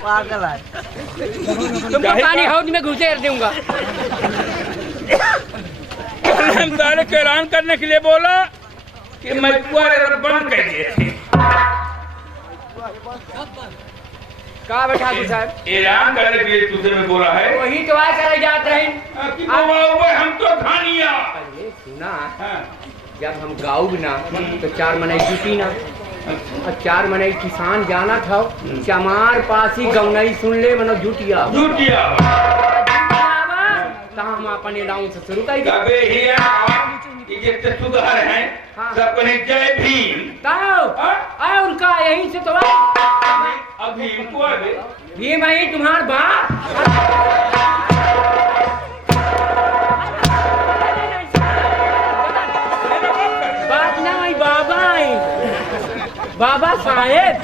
पागल है। तुमको पानी हौद में घुसेर दूंगा। तारे को ऐलान करने के लिए बोला कि मैं कुआरे बंद कर दिए थे। कहा बैठा तू साहब? ऐलान करने के लिए तुझे में बोला है। वही तो आए करे जात रहे। हम तो धानिया। अरे सुना, जब हम गाँव ना तो 4 मनाई जुटी ना और 4 मनाई किसान जाना था चमार पासी गौनई सुन ले मनो जुटिया जुटिया तो हम अपने गाँव से शुरू कर ये सुधार है। सबने जय भीम उनका यहीं से तो अभी भीम है तुम्हार बाप। बाबा साहेब।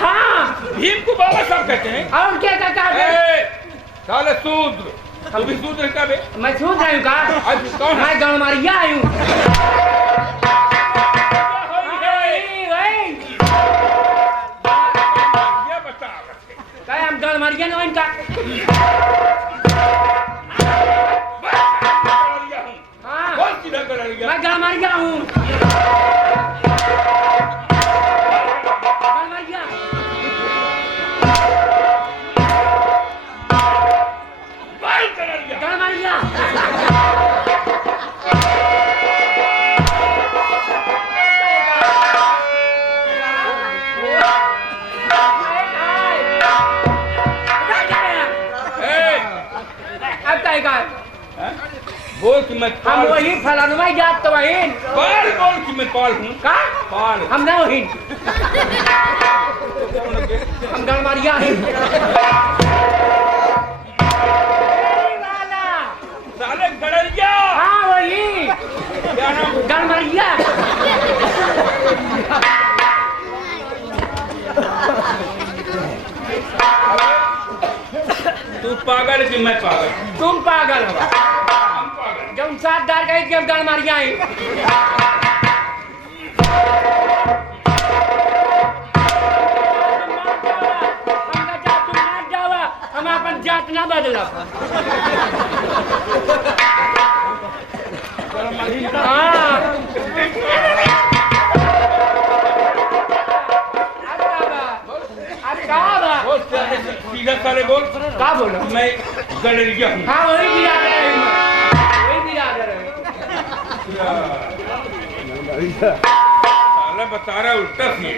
हाँ, भीम को बाबा साहब कहते हैं। और क्या कहता है? साले शूद्र। तू भी शूद्र है क्या बे? मैं शूद्र हूँ का? मैं गणमारिया हूँ। ये बता क्या हम गणमारिया ना इनका? हाँ, मैं गणमारिया हूँ। बोल कि मैं हम वही फलानुमा जात तो वही पाल बोल कि मैं पाल हूँ। का पाल हम ना वही हम गणमारिया हैं। साले गड़रिया। हाँ वही क्या नाम? गणमारिया। तू पागल कि मैं पागल? तुम पागल हो। जब 7 दार गए थे हम गणमारिया हैं। हम अपन जात ना बदला। सीधा साले बोल। क्या बोलो? मैं गड़रिया हूँ। हाँ वही बिरादर है, वही बिरादर है। साला बता रहा उल्टा सी।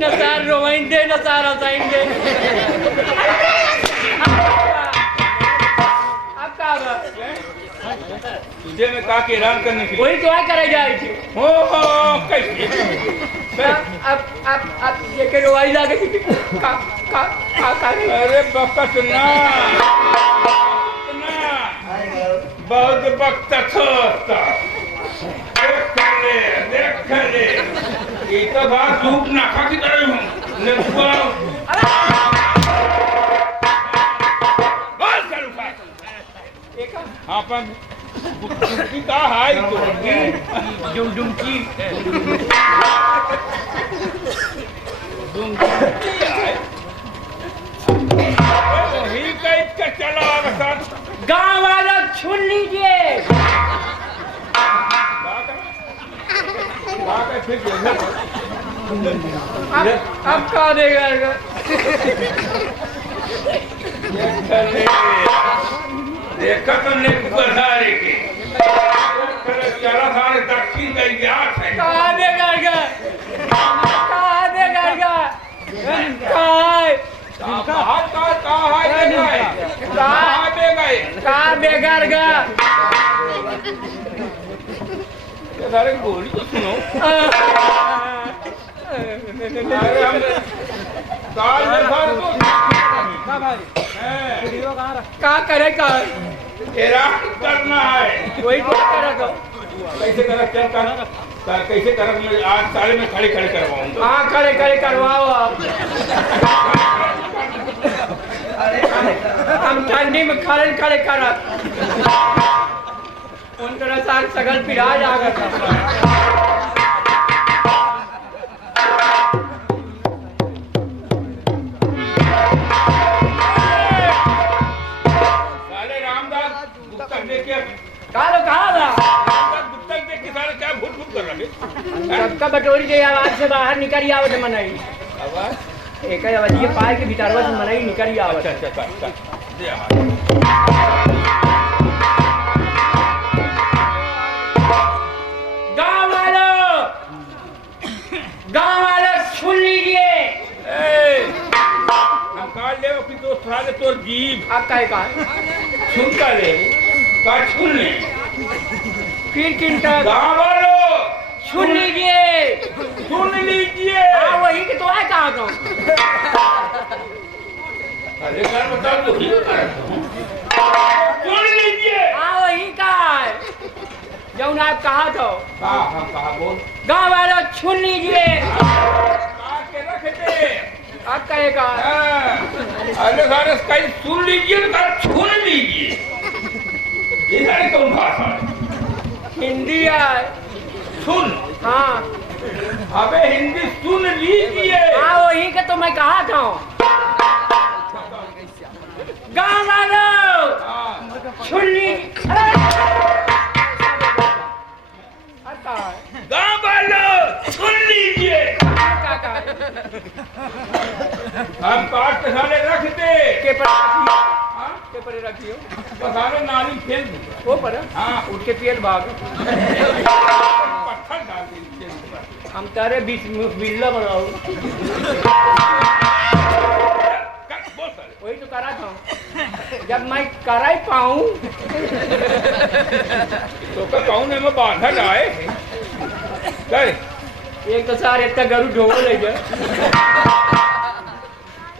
नसार रोवाइंदे नसार हसाइंदे। अब क्या हुआ? तुझे मैं कहा कि ऐलान करने के लिए। वही तो करे जाए थी। हो कैसे? अब ये के रोवाई लागे का अरे बकत ना बहुत बकत होता। देख ले ये तो बात धूप नाखा की तरह हूँ। हाँ पर डुमकी का हाय डुमकी वही का चला गाँव वाला छुन लीजिए। अब क्या देगा? देखा तो बधारे के चला सारे दक्षिण का इतिहास है। कहाँ देगा? कहाँ देगा? कहाँ बेकार का? सारे गोली तो सुनो। अरे हम साल में साल क्या करे का? ऐलान करना है। वही तो करा तो। कैसे कर कैसे कर मैं आज साले में खड़े करवाऊंगा। हाँ खड़े करवाओ आप। हम ठंडी में खड़े कर। उन तरह सार सगल पिढ़ा जागा था। साले रामदास गुप्तक देख के कहा था गुप्तक देख के साले क्या भूत भूत कर रहे सबका बटोरी दे आवाज से बाहर निकल आवत मनई आवाज एक आवाज ये पाए के भीतरवा से मनई निकल आवत। अच्छा दे आवाज। गाँव वालों सुन लीजिए। हम काल ले कि दोस्त साले तोर जीव आप कहे का सुन का ले का सुन ले फिर किंतक गाँव वालों सुन लीजिए। हाँ वही के तो आए कहा तो अरे सर बताओ तो ही सुन लीजिए। हाँ वही का है जौन आप कहा तो हम कहा बोल गाँव वालों सुन लीजिए। काट के रख दे। आप कहेगा अरे सारे कहीं सुन लीजिए तो सुन लीजिए। ये सारे कौन भाषा है? हिंदी है। सुन हाँ अबे हिंदी सुन लीजिए। हाँ वही के तो मैं कहा था। गाँव वालों सुन लीजिए। गाँव वालों सुन लीजिए। हम काट के साले रख दे के पर रखियो हाँ? के पर रखियो तो साले नाली फेल दूंगा। वो पर हाँ उठ के पेड़ भाग पत्थर डाल दे नीचे ऊपर। हम तारे बीच में बिल्ला बनाओ बोल साले वही तो करा था। जब मैं करा ही पाऊँ तो का कौन है मैं बांधा जाए कर एक तो सारे इतना गरु ढोल ले जा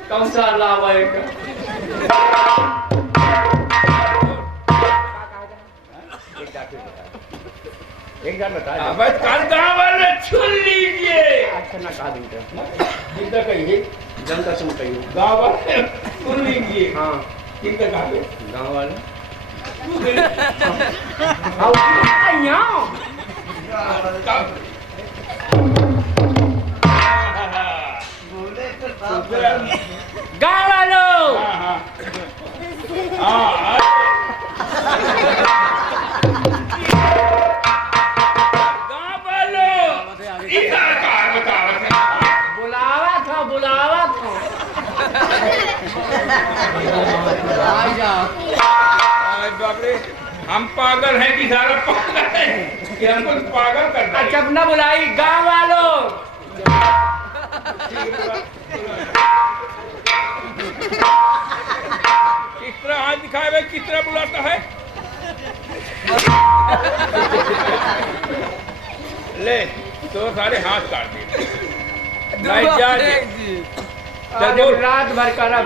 कौन सा लावा एक एक बार बता अब कान गाँव वाले सुन लीजिए। अच्छा ना कहा दिन कितना कहिए जनता सुन कहिए गाँव वाले सुन लीजिए। हाँ कितना कहा गाँव वाले तू गई यहाँ गाँव वालों बुलावा था हम पागल हैं कि सारा पागल है कि हमको पागल करना है? अच्छा अपना बुलाई गाँव वालों किस तरह हाथ दिखाए भाई किस तरह बुलाता है ले तो सारे हाथ काट दिए जब रात भर करब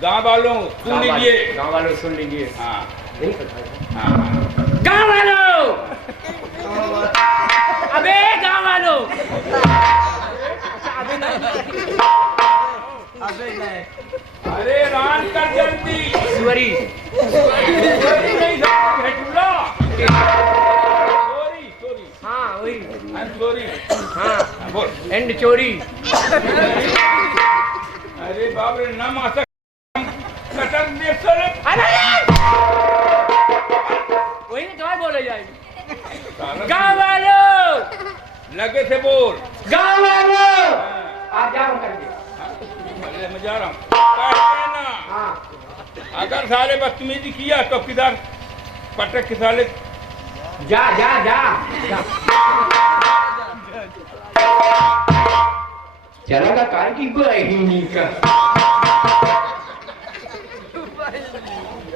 गाँव वालों सुन लीजिए। गाँव वालों सुन लीजिए। हाँ यही पता हाँ गाँव वालों अबे गाँव वालों अरे रान कर जल्दी सुअरी नहीं भेटूला सॉरी हाँ वही आई एम सॉरी हाँ बोल एंड चोरी अरे बाप रे ना मासा कटक दे सर वही तो बोले जाएगी गाँव वालों लगे से बोल गाँव वालों आप जाओ करके अरे मैं जा रहा हूँ ना हाँ अगर साले बदतमीजी किया तो किधर पटक के साले जा जा जा चला का काय की बहिनी का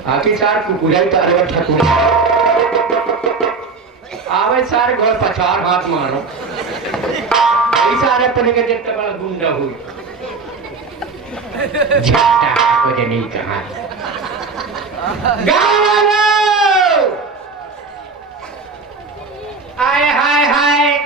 आके सार कुकुराई तारवा ठाकुर आवे सारे घर पछाड़ हाथ मारो ऐसा सारे अपने के देख बड़ा गुंडा हुई झटा को नहीं कहा गाँव वालों आए हाय हाय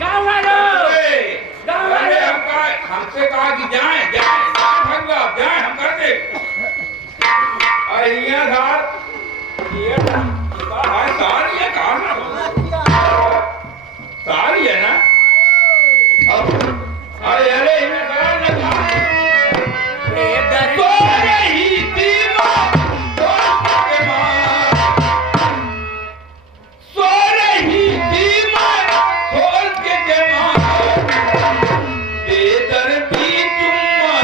गाँव वालों, गाँव वालों, हमसे कहा कि जाए जाए भगवा जाए हम कर दे अहिया सार ये कहा है सार ये कहा सार ये ना अब अरे अरे इन्हें सार लगा तो ही दीवा के मार सो रही दीवा खोल के जमा बेदर्दी चुम्मा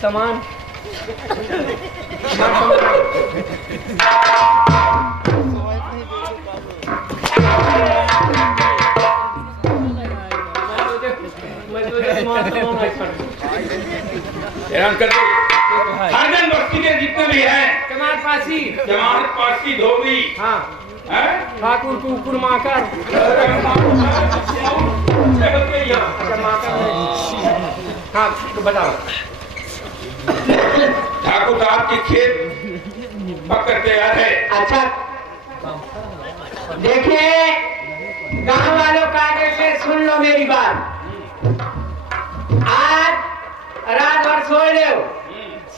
सामान हरगन बस्ती के जितने भी हैं चमार पासी धोबी हाँ ठाकुर कुकुर माकर अच्छा माकर हाँ तो बताओ ठाकुर साहब की खेत पकड़ तैयार है अच्छा देखिए गांव वालों का आगे से सुन लो मेरी बात आज रात भर सो ले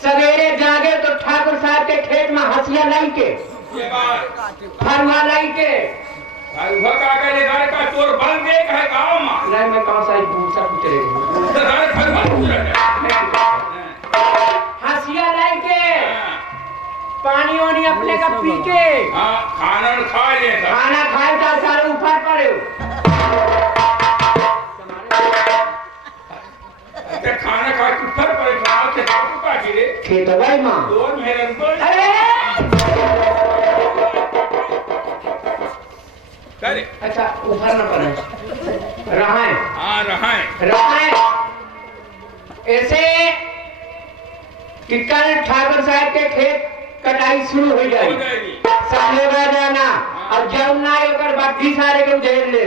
सवेरे जागे तो ठाकुर साहब के खेत में हंसिया लाई के फरवा लाई के तोर बल देख है गाँव में नहीं मैं कौन सा पूछा पूछ रहे हंसिया लाई के पानी वानी अपने का पी के खाना खा ले खाना खाए तो सारे ऊपर पड़े खाना खा ऊपर पड़े खाओ के काटी रे खेत भाई माँ दो मेरे अरे करे अच्छा ऊपर न पड़े रहा है हाँ रहा है ऐसे कि कल ठाकुर साहब के खेत कटाई शुरू हो जाएगी साले जाना और जब ना होकर बाकी सारे के उधेर ले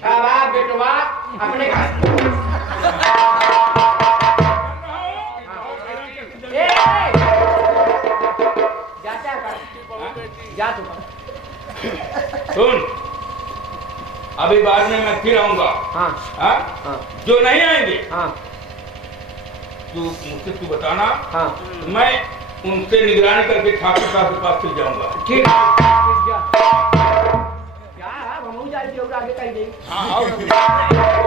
शाबाश बेटवा अपने जा तू सुन अभी बाद में मैं फिर आऊंगा हाँ हाँ जो नहीं आएंगे हाँ तू मुझसे तू बताना हाँ मैं उनसे निगरानी करके ठाकुर साहब के पास फिर जाऊंगा ठीक जा हम जाएंगे और आगे कहीं नहीं हाँ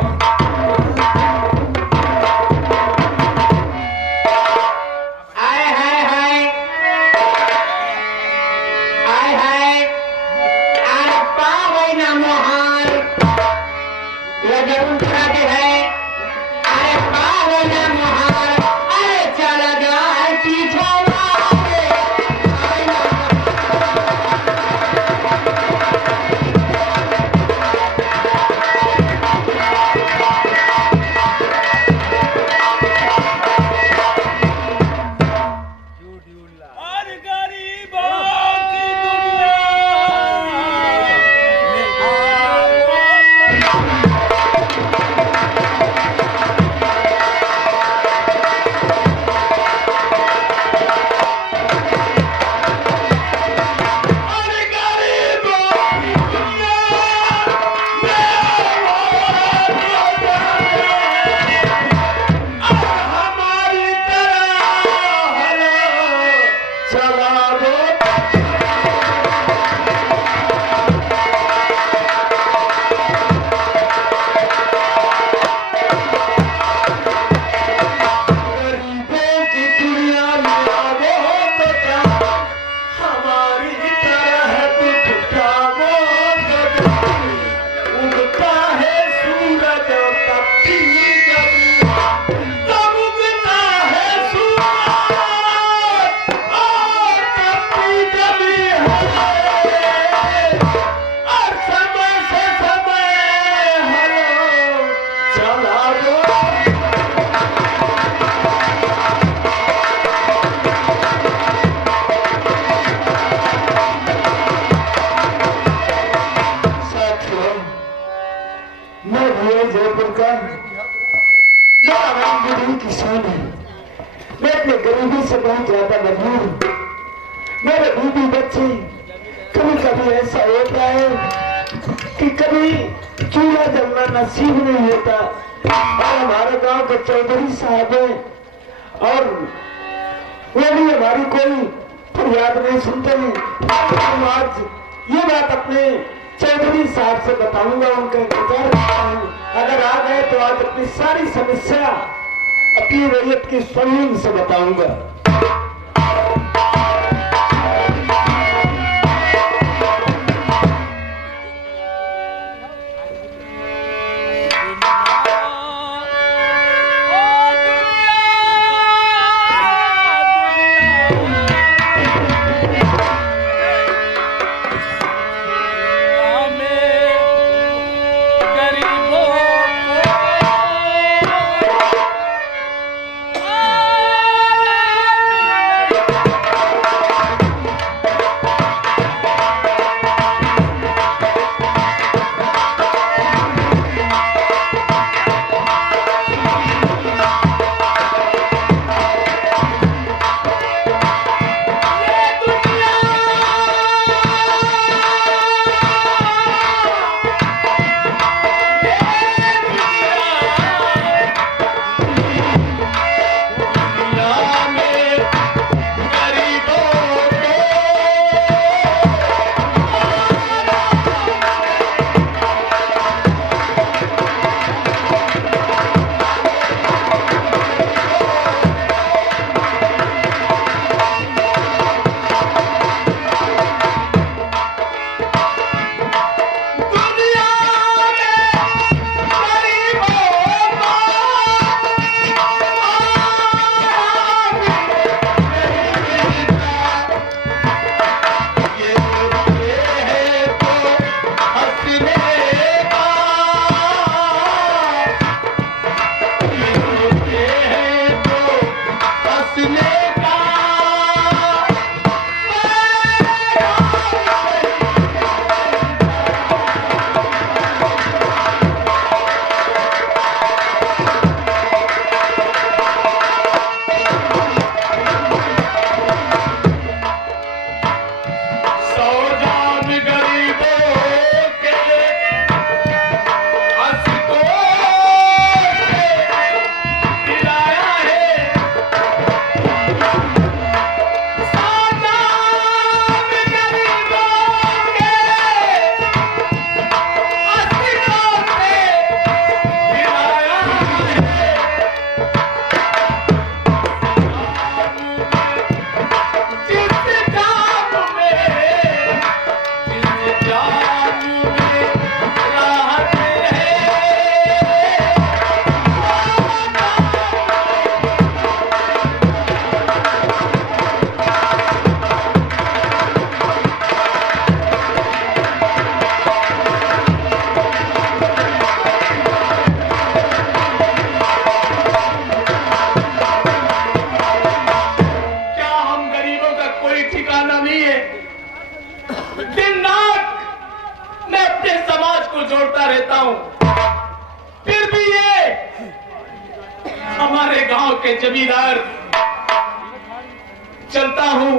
मैं भैया जयपुर का मेरा नाम गरीब किसान है। मैं अपने गरीबी से बहुत ज्यादा मजबूर हूँ। मेरे बीबी बच्चे कभी कभी ऐसा होता है कि कभी चूल्हा जलना नसीब नहीं होता। और हमारे गांव के चौधरी साहब हैं और वो भी हमारी कोई फरियाद नहीं सुनते हैं। हम आज ये बात अपने चौधरी साहब से बताऊंगा, उनका इंतजार करता हूँ। अगर आ गए तो आज अपनी सारी समस्या अपनी रैयत की स्वर्णिम से बताऊंगा। हमारे गांव के जमींदार चलता हूं,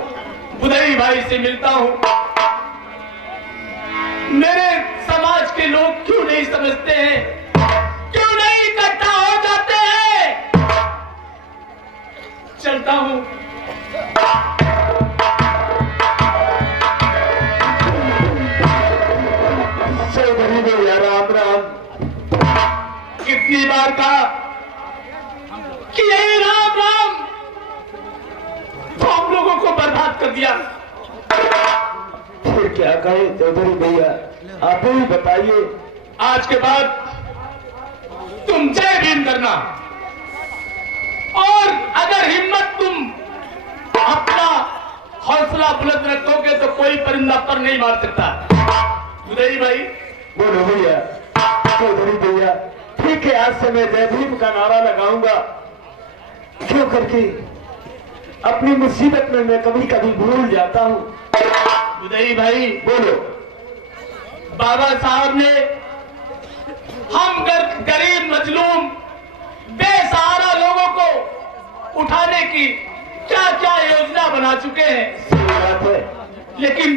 बुधई भाई से मिलता हूं। मेरे समाज के लोग क्यों नहीं समझते हैं, क्यों नहीं इकट्ठा हो जाते हैं? चलता हूं। राम राम। कितनी बार कहा कि यही राम राम तो हम लोगों को बर्बाद कर दिया। फिर क्या कहे चौधरी भैया, आप ही बताइए। आज के बाद तुम जय भीम करना, और अगर हिम्मत तुम अपना हौसला बुलंद रखोगे तो कोई परिंदा पर नहीं मार सकता। बुधई भाई बोलो भैया। चौधरी भैया ठीक है, आज से मैं जय भीम का नारा लगाऊंगा। क्यों करके अपनी मुसीबत में मैं कभी कभी भूल जाता हूँ। बुधई भाई बोलो। बाबा साहब ने हम उठाने की क्या क्या योजना बना चुके हैं। सही बात है। लेकिन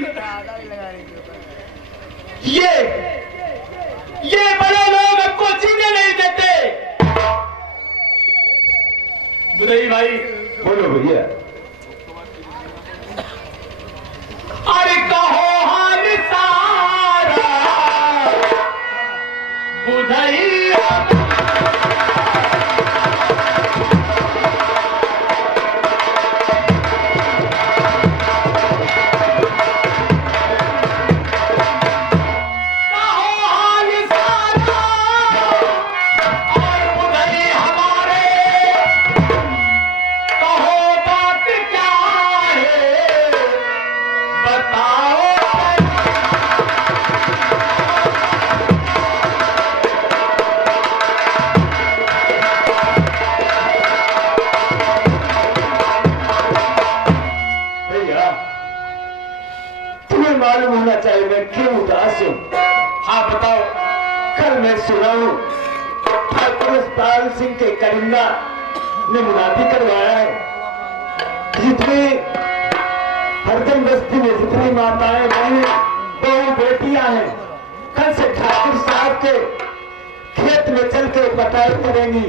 ये बड़े लोग हमको जीने नहीं देते। बुधई भाई बोलो भैया। अरे कहो हाल सारा बुधैया मालूम होना चाहिए मैं क्यों उदास हूँ। हाँ बताओ। कल मैं सुना हूँ ठाकुर पाल सिंह के करिंदा ने मुनादी करवाया है। जितनी हरदम बस्ती में जितनी माताएं बहनें बहू बेटियां हैं, कल से ठाकुर साहब के खेत में चल के कटाई करेंगी।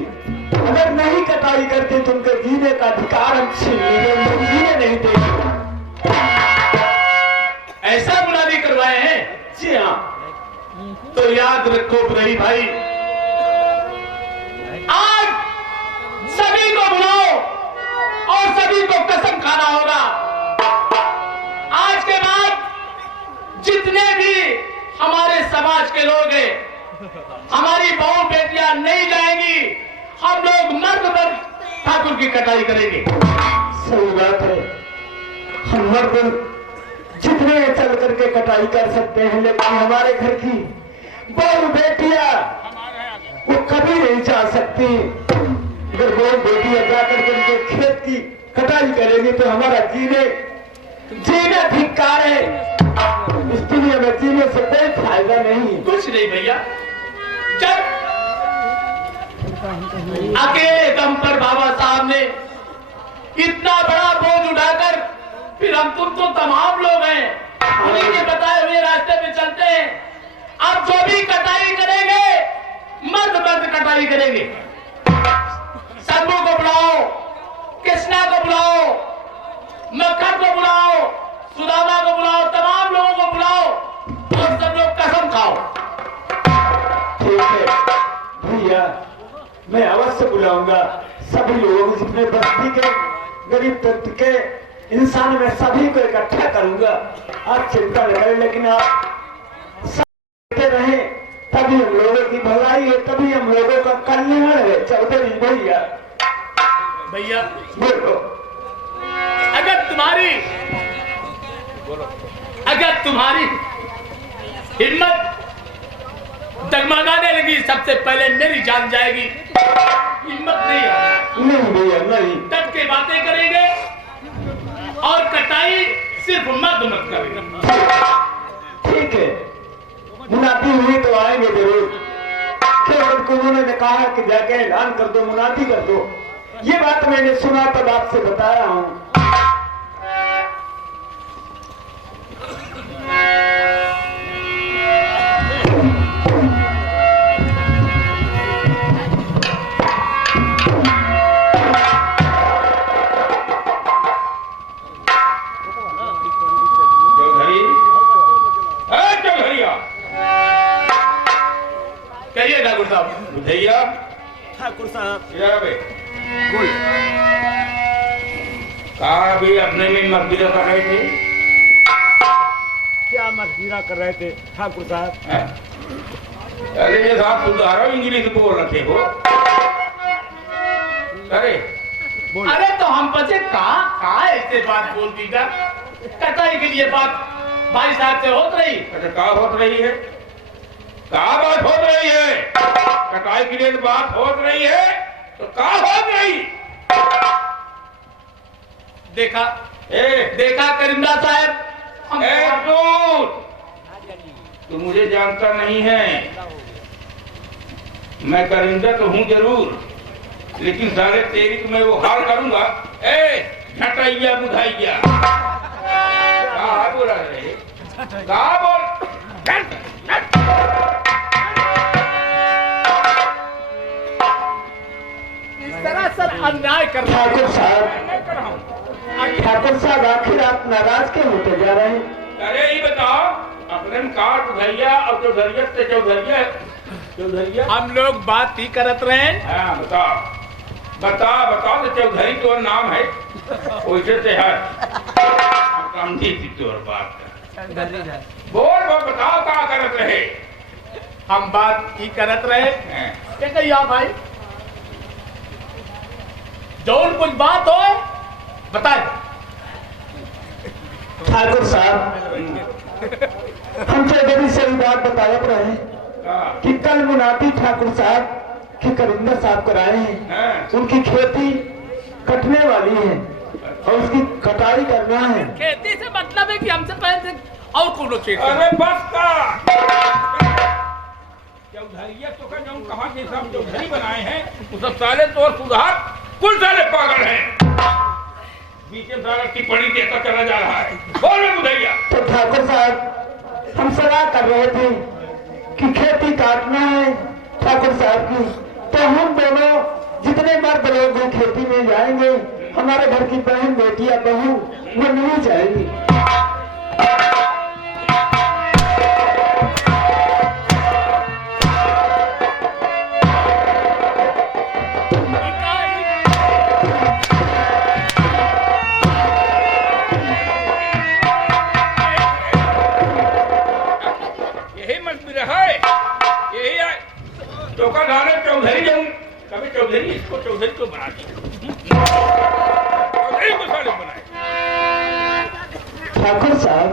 अगर नहीं कटाई करते तो उनके जीने का अधिकार हम छीन लेंगे, उनको जीने नहीं देंगे। ऐसा मुनादी करवाए हैं? जी हाँ। तो याद रखो बुधई भाई, आज सभी को बुलाओ और सभी को कसम खाना होगा। आज के बाद जितने भी हमारे समाज के लोग हैं, हमारी बहू बेटियां नहीं जाएंगी। हम लोग मर्द मर्द ठाकुर की कटाई करेंगे। सही बात है। हम मर्द जितने चल करके कटाई कर सकते हैं, लेकिन हमारे घर की बहू बेटियां वो कभी नहीं जा सकती। अगर बहू बेटियां जाकर के उनके खेत की कटाई करेंगी तो हमारा जीना धिक्कार है। इस दुनिया में जीने से कोई फायदा नहीं। कुछ नहीं भैया, जब अकेले दम पर बाबा साहब ने इतना बड़ा बोझ उठाकर, फिर हम तुम तो तमाम लोग हैं, उन्हीं के बताए हुए रास्ते पे चलते हैं। अब जो भी कटाई करेंगे मर्द मर्द कटाई करेंगे। संधू को बुलाओ, कृष्णा को बुलाओ, मक्खन को बुलाओ, सुदामा को बुलाओ, तमाम लोगों को बुलाओ और सब लोग कसम खाओ। ठीक है भैया, मैं अवश्य बुलाऊंगा सभी लोग, जितने बस्ती के गरीब तत्व के इंसान में सभी को इकट्ठा करूंगा। आप चिंता न करें, लेकिन आप सब रहे तभी हम लोगों की भलाई है, तभी हम लोगों का कल्याण है। चौधरी भैया भैया बोलो। अगर तुम्हारी हिम्मत डगमगाने लगी, सबसे पहले मेरी जान जाएगी। हिम्मत नहीं है। नहीं भैया नहीं। डट के बातें करेंगे और कटाई सिर्फ मर्द मत करेंगे। ठीक है, मुनादी हुई तो आएंगे जरूर। फिर उन्होंने कहा कि जाके ऐलान कर दो, मुनादी कर दो। ये बात मैंने सुना तब आपसे बताया हूँ। भैया ठाकुर साहब बोल कहा भी अपने में मकबीरा कर रहे थे। क्या मकबीरा कर रहे थे ठाकुर साहब? अरे ये साहब सुधारो, इंग्लिश बोल रखे हो। अरे अरे तो हम बचे कहा ऐसे बात बोल दी जा। कटाई के लिए बात भाई साहब से होत रही। अच्छा कहा होत रही है? कहा बात होत रही है? कटाई के लिए बात होत रही है तो कहा होत रही? देखा करिंदा साहब, तू मुझे जानता नहीं है। मैं करिंदा तो हूं जरूर, लेकिन सारे तेरी तो मैं वो हार करूंगा। ए हटाइया बुधाइया कहाँ बोल रहे, कहाँ बोल। इस तरह सब अन्याय कर रहा ठाकुर साहब, मैं कर रहा हूँ। ठाकुर साहब आखिर आप नाराज क्यों होते जा रहे हैं? अरे ये बताओ, अपने में कार बुधाइया और चौधरिया से चौधरिया हम लोग बात ही करत रहे। हाँ बताओ बताओ बताओ, तो चौधरी तो नाम है वैसे से है समझी थी तोर बात का। बोल बोल बताओ क्या करत रहे। हम बात ही करत रहे क्या कहिया भाई, जौन कुछ बात हो बता। ठाकुर साहब, हम चौधरी से भी बात बताया रहे कि कल मुनादी ठाकुर साहब की करिंदर साहब कराए हैं, उनकी खेती कटने वाली है और उसकी कटाई करना है। खेती से मतलब है कि हमसे पहले से और कोनो चीज। अरे बस का चौधरिया तो का जो कहा कि सब चौधरी बनाए हैं वो सब साले तो और सुधार कुल साले पागल हैं। बीच में सारा टिप्पणी देता चला जा रहा है। बोल में बुधैया। तो ठाकुर साहब, हम सलाह कर रहे थे कि खेती काटना है ठाकुर साहब की, तो हम दोनों जितने मर्द लोग हैं खेती में जाएंगे, हमारे घर की बहन बेटी या बहू वो नहीं जाएंगी। यही मजबूर है, यही है टोका डाले चौधरी जाऊं कभी चौधरी इसको चौधरी को बना दी, चौधरी को साले बनाए। ठाकुर साहब,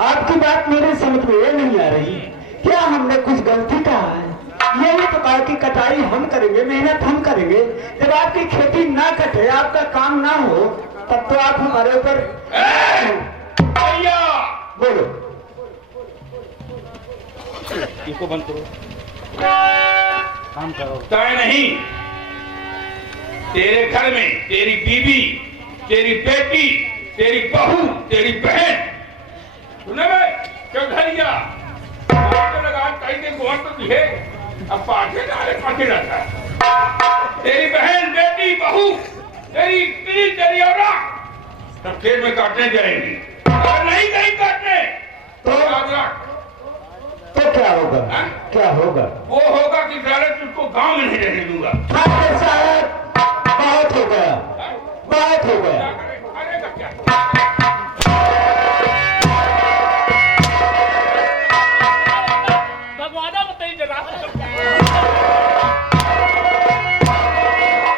आपकी बात मेरे समझ में ये नहीं आ रही, क्या हमने कुछ गलती कहा है? यही तो कहा कि कटाई हम करेंगे, मेहनत हम करेंगे। जब आपकी खेती ना कटे, आपका काम ना हो, तब तो आप हमारे ऊपर भैया बोलो। इसको बंद करो, काम करो। तय नहीं, तेरे घर में तेरी बीवी, तेरी बेटी, तेरी बहू, तेरी बहन, सुने में चौधरिया लगा कहीं के गोर तो दिए, अब पाठे डाले पाठे रहता है। तेरी बहन, बेटी, बहू, तेरी स्त्री, तेरी औरत सब खेत में काटने जाएंगी। अगर नहीं कहीं काटने तो तो क्या होगा? हाँ? क्या होगा? वो होगा कि सारे तुझको गांव में नहीं रहने दूंगा। ठाकुर साहब, बहुत हो गया, बहुत हो गया। अरे का क्या? भगवाना बताइए जरा।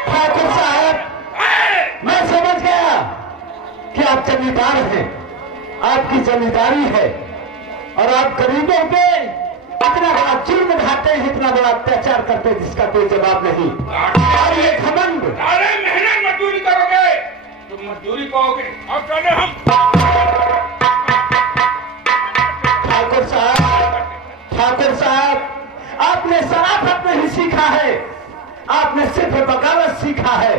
ठाकुर साहब, मैं समझ गया कि आप जमींदार हैं, आपकी जमींदारी है और आप गरीबों पे इतना बड़ा जुर्म ढाते हैं, इतना बड़ा अत्याचार करते हैं जिसका कोई जवाब नहीं। और ये घमंड, अरे मेहनत मजदूरी करोगे तुम मजदूरी पाओगे और चले हम। ठाकुर साहब, आपने शराफत नहीं सीखा है, आपने सिर्फ बगावत सीखा है।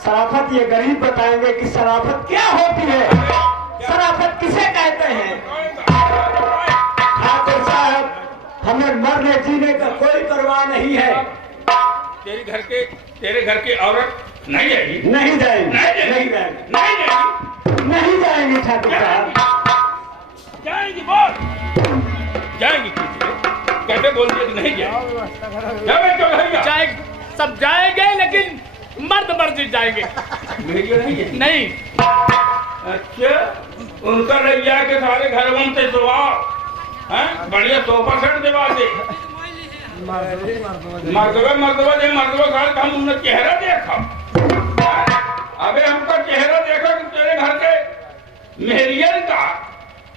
शराफत ये गरीब बताएंगे कि शराफत क्या होती है, शराफत किसे कहते हैं। ठाकुर साहब, हमें मरने जीने का कोई परवाह नहीं है। तेरे घर की औरत नहीं जाएगी, नहीं जाएंगे, नहीं जाएगी, नहीं जाएंगे ठाकुर साहब। जाएंगी बोल, जाएंगी कैसे बोल दिया कि नहीं जाएगी? जाए सब जाएंगे लेकिन मर्द मर्जी जाएंगे। नहीं अच्छा, उनका रह जाए के सारे घर में से सुभाव बढ़िया सोफा सेट दिवा दे। मर्दवा दे साल का हम उनका चेहरा देखा। अबे हमका चेहरा देखा कि तेरे घर के मेहरियन का,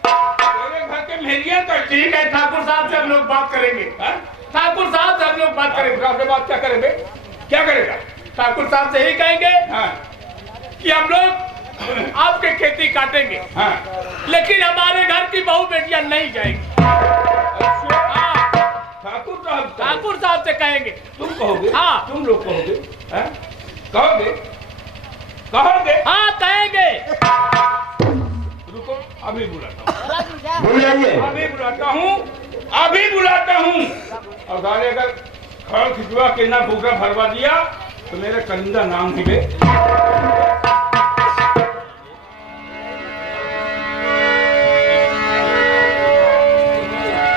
तेरे घर के मेहरियन का। ठीक है, ठाकुर साहब से हम लोग बात करेंगे। ठाकुर साहब से हम लोग बात करेंगे। आपसे बात क्या करेंगे? क्या करेगा? ठाकुर साहब से ही कहेंगे हाँ कि हम लोग आपके खेती काटेंगे, हाँ। लेकिन हमारे घर की बहू बेटियां नहीं जाएंगी। अच्छा, ठाकुर साहब ठाकुर साहब से कहेंगे। तुम कहोगे? हाँ। तुम लोग कहोगे? हैं? कहोगे? कहोगे? हाँ कहेंगे। रुको, अभी बुलाता हूँ। बुलाइए। अभी बुलाता हूँ, अभी बुलाता हूँ। और गाने अगर खड़ खिंचवा के ना भूखा भरवा दिया तो मेरा कलिंदा नाम ही बे।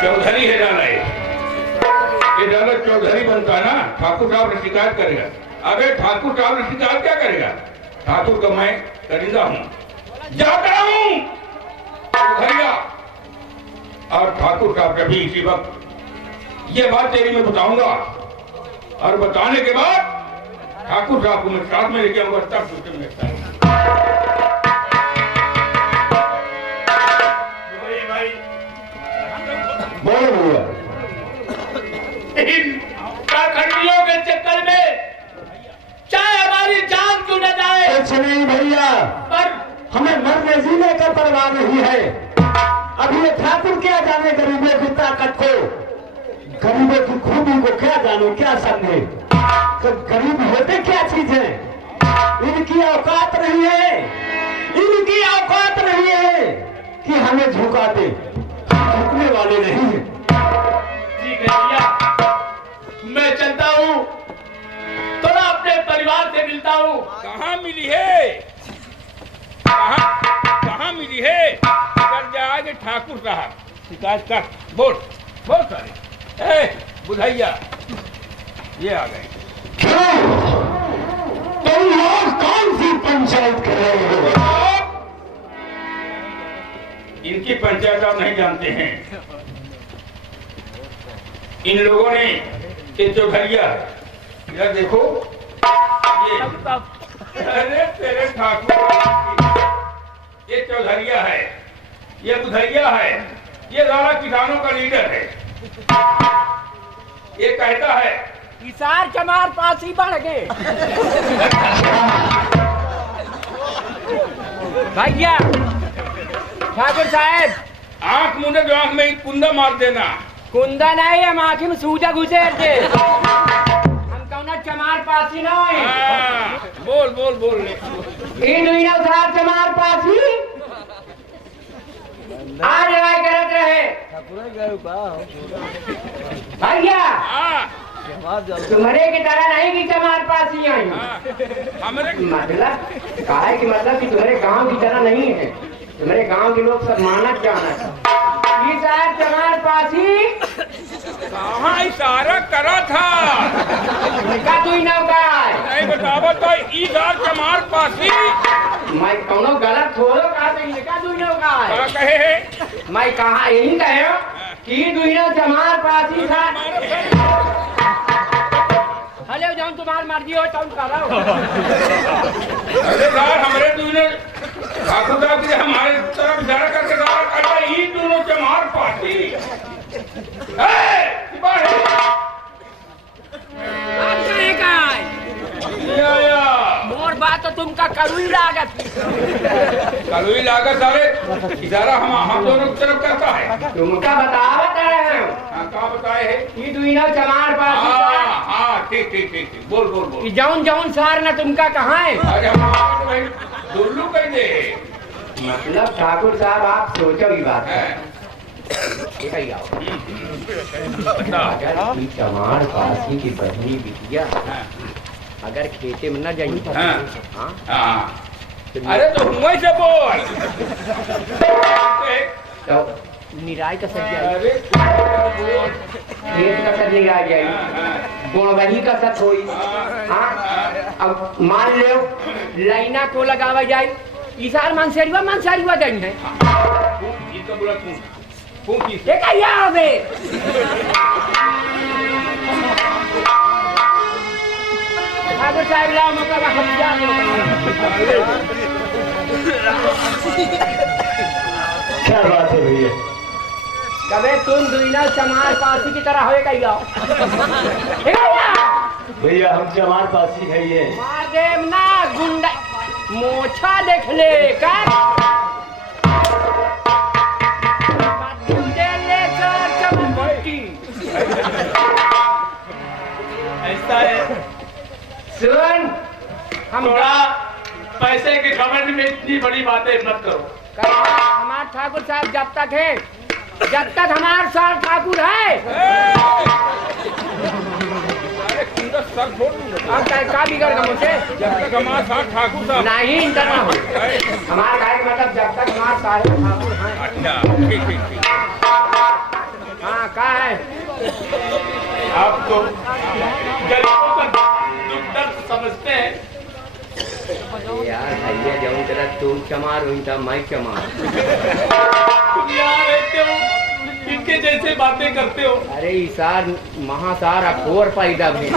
चौधरी है डाला ये डाला चौधरी बनता ना, ठाकुर साहब ने शिकायत करेगा। अबे ठाकुर साहब ने शिकायत क्या करेगा? ठाकुर का मैं कलिंदा हूँ, जाता हूँ चौधरिया। और ठाकुर साहब कभी इसी वक्त ये बात तेरी मैं बताऊंगा, और बताने के बाद ठाकुर साहब को मैं साथ में लेके आऊंगा, तब तुझे मिलता है। बोलो भैया। इन पाखंडियों के चक्कर में चाहे हमारी जान क्यों न जाए, कुछ नहीं भैया, पर हमें मरने जीने का परवाह नहीं है। अब ये ठाकुर क्या जाने गरीबों की ताकत को, गरीबों की खूबी को क्या जाने, क्या समझे। तो गरीब होते क्या चीज है? इनकी औकात नहीं है, इनकी औकात नहीं है कि हमें झुका दे, झुकने वाले नहीं है। ठीक है भैया, मैं चलता हूँ, थोड़ा अपने परिवार से मिलता हूँ। कहाँ मिली है? कहाँ मिली है? कर जाएंगे ठाकुर साहब, शिकायत कर। बोल बोल सारे। बुधाइया ये आ गए। तुम लोग कौन सी पंचायत कर रहे हो? इनकी पंचायत आप नहीं जानते हैं। इन लोगों ने ये चौधरिया है, इधर देखो ये। अरे तेरे ठाकुर, ये चौधरिया है, ये बुधैया है, ये सारा किसानों का लीडर है। ये कहता है किसार चमार पासी बढ़ गए भैया। ठाकुर साहब, आंख मुंडे जो आंख में एक कुंदा मार देना। कुंदा नहीं, हम आँखी में सूजा घुसे थे। हम कौना चमार पासी ना होई। बोल बोल बोल। इन दुनिया साहब चमार पासी आज लड़ाई करत रहे भैया। तुम्हारे की तरह नहीं कि चमार पासी आई, मतलब काहे की मतलब कि तुम्हारे गांव की तरह नहीं है। तुम्हारे गांव के लोग सब मानत जानत ये शायद चमार पासी कहाँ इशारा करा था? का तू ना नहीं बतावा तो इधर चमार पासी। मैं कौनो गलत थोड़ो कहा का तू ना क्या कहे है? मैं कहा यही कहे कि दुनिया चमार पासी था। हेलो जाऊं तुम्हारी मर्जी हो तुम करो। अरे यार हमारे दोनों ठाकुर साहब के हमारे तरफ इशारा करके कहा ये दोनों चमार पासी। मोर बात तो तुमका करुई लागत। करुई लागत अरे इशारा हम दोनों की तरफ करता है। तुमका बतावत है। कहाँ बताए है? ये दुनिया चमार पासी। हाँ ठीक ठीक ठीक ठीक। बोल बोल बोल। जौन जौन सार ना तुमका कहाँ है? अरे हम दुल्लू कह दे। मतलब ठाकुर साहब आप सोचो ये बात है। अगर चमार पासी की बहनी बिटिया अगर खेते में न जाई अरे तो वहीं से बोल। तो निराय का सर जाए, अरे खेत का सर निराय जाए, गुणवही का सर होई। हाँ अब मान लो लाइना को लगावा जाए, इसार मानसारीवा गई है। इनका बोला तू देखा यहाँ पे ठाकुर साहब लाओ मौका हम जाने। क्या बात है भैया? कबे तुम दुनिया चमार पासी की तरह होएगा याओ। भैया हम चमार पासी है ये। मार देम ना गुंडा मोछा देख ले का साहब सुन हम थोड़ा पैसे के घमंड में इतनी बड़ी बातें मत करो। हमारे ठाकुर साहब जब तक है, जब तक हमारे साथ ठाकुर है अरे पूरा सर फोड़ दूंगा अब का बिगड़ गया मुझे। जब तक हमारे साथ ठाकुर साहब नहीं इनका ना हो हमारा गाय मतलब जब तक हमारे साथ ठाकुर हैं। अच्छा ठीक ठीक ठीक हाँ का है आप तो गरीबों का दुख दर्द समझते हैं। यार भैया जाऊँ तेरा तुम चमार हुई था मैं चमार। तुम यहाँ रहते हो, इनके जैसे बातें करते हो। अरे ईसार महासार अखोर पैदा भी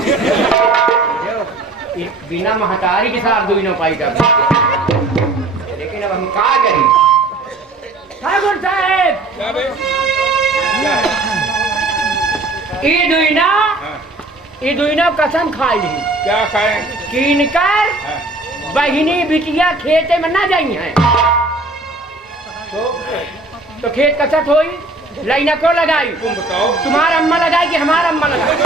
बिना महतारी के साथ दुई न पैदा भी। लेकिन अब हम क्या करें ठाकुर साहब क्या बे ई दुईना कसम खाई ली क्या खाएं किनकर बहिनी बिटिया खेते में ना जाई है तो खेत कसत होई लाइना को लगाई तुम बताओ तुम्हारा अम्मा लगाई कि हमारा अम्मा लगाई।